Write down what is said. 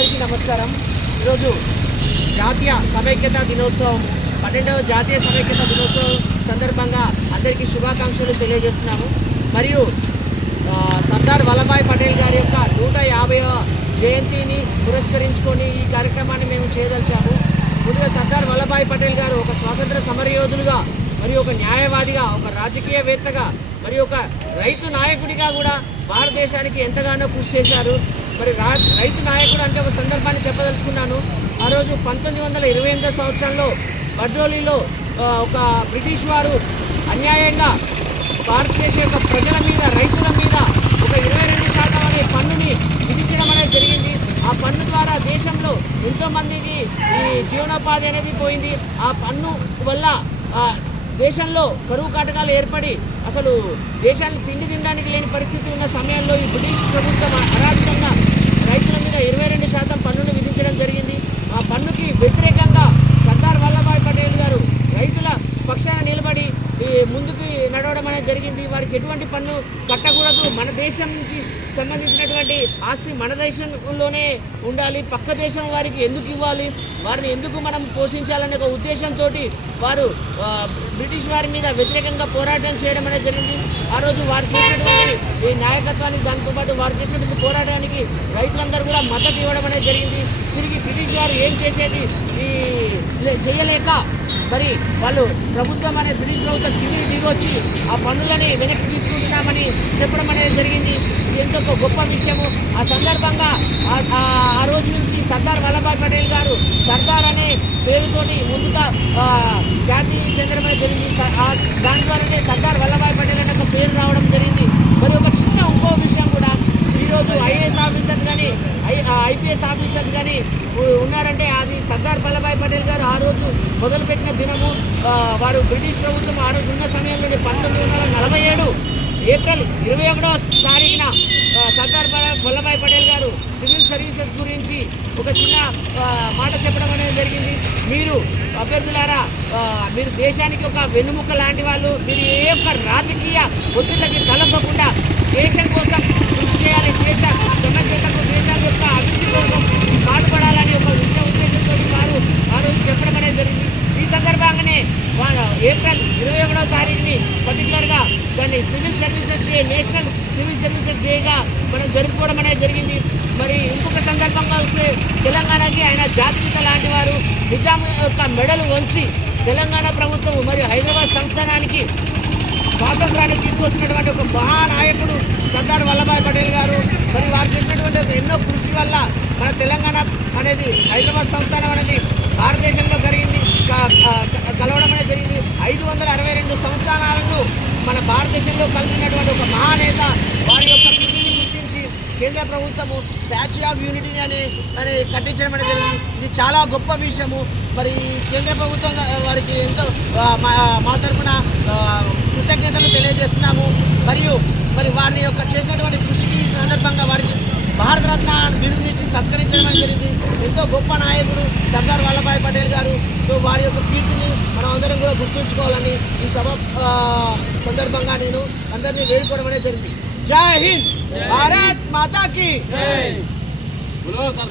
అందరికీ నమస్కారం. ఈరోజు జాతీయ సమైక్యత దినోత్సవం 12వ జాతీయ సమైక్యత దినోత్సవం సందర్భంగా అందరికీ శుభాకాంక్షలు తెలియజేస్తున్నాము. మరియు సర్దార్ వల్లభాయ్ పటేల్ గారి యొక్క 150వ జయంతిని పురస్కరించుకొని ఈ కార్యక్రమాన్ని మేము చేయదలిచాము. ముందుగా సర్దార్ వల్లభాయ్ పటేల్ గారు ఒక స్వాతంత్ర సమరయోధులుగా, మరియు ఒక న్యాయవాదిగా, ఒక రాజకీయవేత్తగా, మరియు ఒక రైతు నాయకుడిగా కూడా భారతదేశానికి ఎంతగానో కృషి చేశారు. మరి రైతు నాయకుడు అంటే ఒక సందర్భాన్ని చెప్పదలుచుకున్నాను. ఆ రోజు 1928 సంవత్సరంలో బర్డోలీలో ఒక బ్రిటిష్ వారు అన్యాయంగా భారతదేశ యొక్క ప్రజల మీద, రైతుల మీద ఒక 22% అనే పన్నుని విధించడం అనేది జరిగింది. ఆ పన్ను ద్వారా దేశంలో ఎంతోమందికి ఈ జీవనోపాధి అనేది పోయింది. ఆ పన్ను వల్ల దేశంలో కరువు కాటకాలు ఏర్పడి అసలు దేశాన్ని తినడానికి లేని పరిస్థితి ఉన్న సమయంలో ఈ బ్రిటిష్ ప్రభుత్వం అరాచకంగా రైతుల మీద 22% పన్నును విధించడం జరిగింది. ఆ పన్నుకి వ్యతిరేకంగా సర్దార్ వల్లభాయ్ పటేల్ గారు రైతుల పక్షాన నిలబడి ముందుకు నడవడం అనేది జరిగింది. వారికి ఎటువంటి పన్ను కట్టకూడదు, మన దేశంకి సంబంధించినటువంటి ఆస్తి మన దేశంలోనే ఉండాలి, పక్క దేశం వారికి ఎందుకు ఇవ్వాలి, వారిని ఎందుకు మనం పోషించాలనే ఒక ఉద్దేశంతో వారు బ్రిటిష్ వారి మీద వ్యతిరేకంగా పోరాటం చేయడం అనేది జరిగింది. ఆ రోజు వారు చేసినటువంటి ఈ నాయకత్వానికి, దాంతోపాటు వారు చేసినటువంటి పోరాటానికి రైతులందరూ కూడా మద్దతు ఇవ్వడం అనేది జరిగింది. తిరిగి బ్రిటిష్ వారు ఏం చేసేది చేయలేక మరి వాళ్ళు ప్రభుత్వం అనే బ్రిటిష్ ప్రభుత్వం దిగొచ్చి ఆ పన్నులని వెనక్కి తీసుకుంటున్నామని చెప్పడం అనేది జరిగింది. ఇది ఎంతో గొప్ప విషయము. ఆ సందర్భంగా ఆ రోజు నుంచి సర్దార్ వల్లభాయ్ పటేల్ గారు సర్దార్ అనే పేరుతోటి ముందుగా ఖ్యాతి చెందడం అనేది జరిగింది. దాని ద్వారానే సర్దార్ వల్లభాయ్ పటేల్ అనే ఒక పేరు రావడం జరిగింది. మరి ఒక చిన్న ఇంకో విషయం కూడా, ఈరోజు ఐఏఎస్ ఆఫీసర్స్ కానీ ఐపీఎస్ ఆఫీసర్స్ కానీ ఉన్నారంటే అది సర్దార్ వల్లభాయ్ పటేల్ గారు ఆ రోజు మొదలుపెట్టిన దినము. వారు బ్రిటిష్ ప్రభుత్వం ఆ రోజు ఉన్న సమయంలోనే 1947 ఏప్రిల్ 21వ తారీఖున సర్దార్ వల్లభాయ్ పటేల్ గారు సివిల్ సర్వీసెస్ గురించి ఒక చిన్న మాట చెప్పడం అనేది జరిగింది. మీరు అభ్యర్థులారా, మీరు దేశానికి ఒక వెన్నుముక్క లాంటి వాళ్ళు, మీరు ఏ ఒక్క రాజకీయ ఒత్తిళ్లకి తలపకుండా దేశం కోసం కృషి చేయాలి, దేశ సమగ్రతకు, దేశం యొక్క అభివృద్ధి కోసం పాటుపడాలని ఒక ఉద్దేశంతో వారు ఆ రోజు చెప్పడం అనేది జరిగింది. ఈ సందర్భంగానే ఏప్రిల్ 21వ తారీఖుని పర్టికులర్గా దాన్ని civil services day, national civil services డేగా మనం జరుపుకోవడం అనేది జరిగింది. మరి ఇంకొక సందర్భంగా వస్తే తెలంగాణకి ఆయన జాతిపిత లాంటి వారు, నిజాం యొక్క మెడలు వంచి తెలంగాణ ప్రభుత్వం మరియు హైదరాబాద్ సంస్థానానికి స్వాతంత్రాన్ని తీసుకొచ్చినటువంటి ఒక మహానాయకుడు సర్దార్ వల్లభాయ్ పటేల్ గారు. మరి వారు చేసినటువంటి ఎన్నో కృషి వల్ల మన తెలంగాణ అనేది, హైదరాబాద్ సంస్థానం అనేది భారతదేశంలో కలవడం అనేది జరిగింది. 562 సంస్థానాలను మన భారతదేశంలో కలిగినటువంటి ఒక మహానేత. వారి యొక్క కృషిని గుర్తించి కేంద్ర ప్రభుత్వము స్టాచ్యూ ఆఫ్ యూనిటీని అని కట్టించడం అనేది జరిగింది. ఇది చాలా గొప్ప విషయము. మరి కేంద్ర ప్రభుత్వం వారికి ఎంతో మా తరఫున కృతజ్ఞతలు తెలియజేస్తున్నాము. మరి వారిని యొక్క చేసినటువంటి కృషికి సందర్భంగా వారికి భారతరత్న బిరుదునిచ్చి సత్కరించడం జరిగింది. ఎంతో గొప్ప నాయకుడు సర్దార్ వల్లభాయ్ పటేల్ గారు. సో వారి యొక్క కీర్తిని మనం అందరం కూడా గుర్తుంచుకోవాలని ఈ సభ సందర్భంగా నేను అందరినీ వేడుకోవడం అనేది జరిగింది. జై హింద్, భారత్ మాతా కీ.